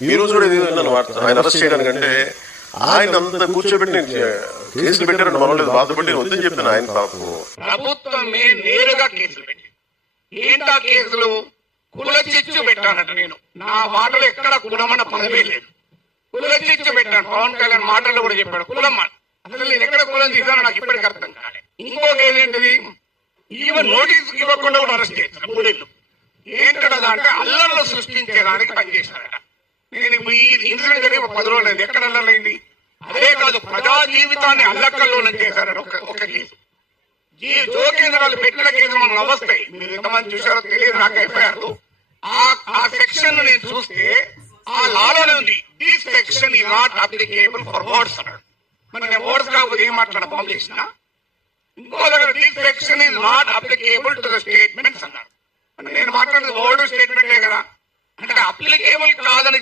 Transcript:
ఈ రోజు కూడా విన్నాను వార్త, ఆయన అరెస్ట్ చేయడానికంటే ఆయన అంత కూర్చోబెట్టి కేసులు పెట్టారని మనలేదు, బాధపడి నేను వద్దని చెప్పాను. ఆయన పాపం ప్రభుత్వమే నేరుగా కేసులు పెట్టి ఏంటా కేసులు కుల చిచ్చు పెట్టానట. నేను నా మాటలు ఎక్కడ కులమన్న పదవే లేదు, కుల చిచ్చు పెట్టాను. పవన్ కళ్యాణ్ మాటల్లో కూడా చెప్పాడు కులం. అసలు నేను ఎక్కడ కులం తీసానో నాకు ఇప్పటికి అర్థం కాలే. ఇంకొక ఏదేంటిది, ఈవెన్ నోటీస్ ఇవ్వకుండా కూడా అరెస్ట్ చేశారు 3 ఏళ్ళు. ఏంటదా అంటే అల్లర్లు సృష్టించేదానికి పనిచేశారట. నేను ఇప్పుడు ఈ ఇన్సిడెంట్ జరిగి 10 రోజులు ఎక్కడ అల్లర్లైంది. అదే కాదు, ప్రజా జీవితాన్ని అల్లకల్లోలం చేశారట. ఒక కేసు జోకేంద్రాలు పెట్టిన కేసు మనం నవ్వస్తాయి. మీరు ఎంతమంది చూసారో తెలియదు నాకు. అయిపోయారు ఆ సెక్షన్ నేను చూస్తే ఆ లాలోనే ఉంది, this section is not applicable for words అన్నాడు. మరి నేను వర్డ్స్ కాకపోతే ఏం మాట్లాడ పంపించిన. ఇంకో దగ్గర this section is not applicable to the statements అన్నాడు. నేను మాట్లాడేది వర్డ్ స్టేట్మెంటే కదా. అంటే అప్లికేబుల్ కాదని